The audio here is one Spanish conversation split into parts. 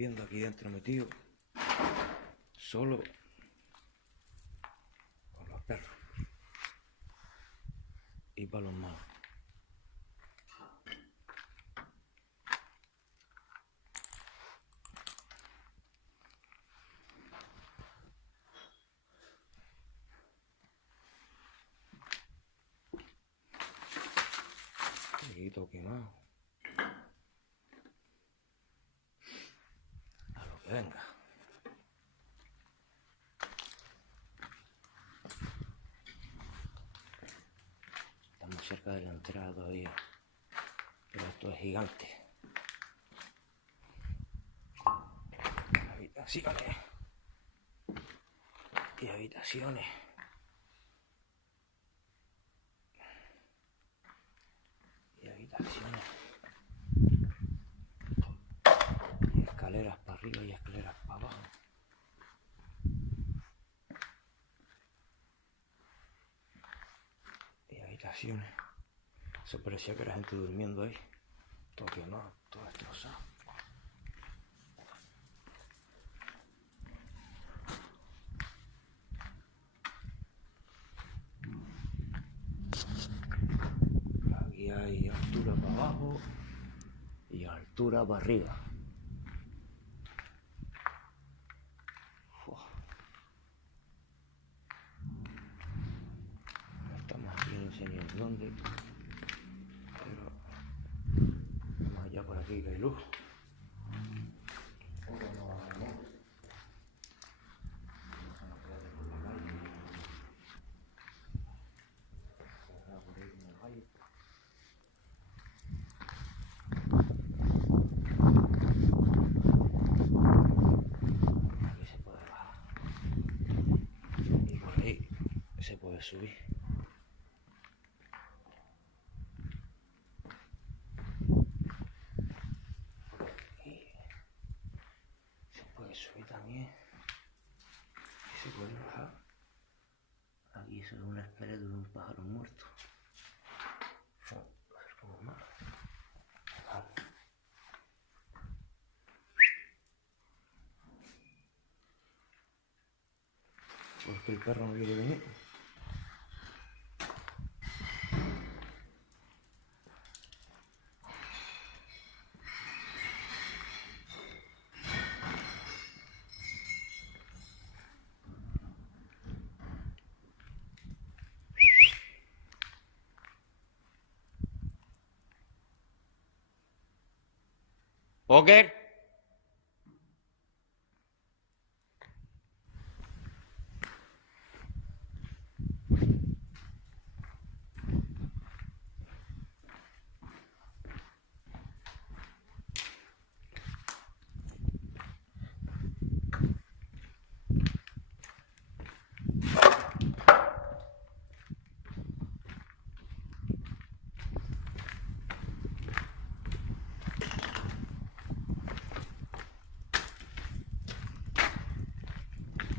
viendo aquí dentro metido, solo con los perros y para los malos. Poquito quemado. A lo que venga. Estamos cerca de la entrada todavía, pero esto es gigante. Habitaciones y habitaciones. Y habitaciones. Y escaleras para arriba y escaleras para abajo. Y habitaciones. Eso parecía que era gente durmiendo ahí. Todo quemado, todo destrozado. Aquí hay altura para abajo y altura para arriba. No estamos aquí, no sé ni en dónde, pero vamos allá por aquí que hay luz. Aquí se puede bajar y por ahí se puede subir. Por aquí se puede subir también y se puede bajar. Aquí se ve un esqueleto de un pájaro muerto. A ver cómo más. Porque el perro no quiere venir. Poker.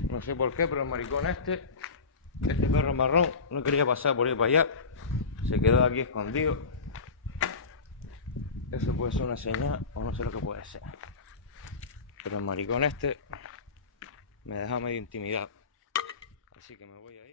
No sé por qué, pero el maricón este perro marrón, no quería pasar por ahí para allá. Se quedó aquí escondido. Eso puede ser una señal o no sé lo que puede ser. Pero el maricón este me deja medio intimidado. Así que me voy a ir.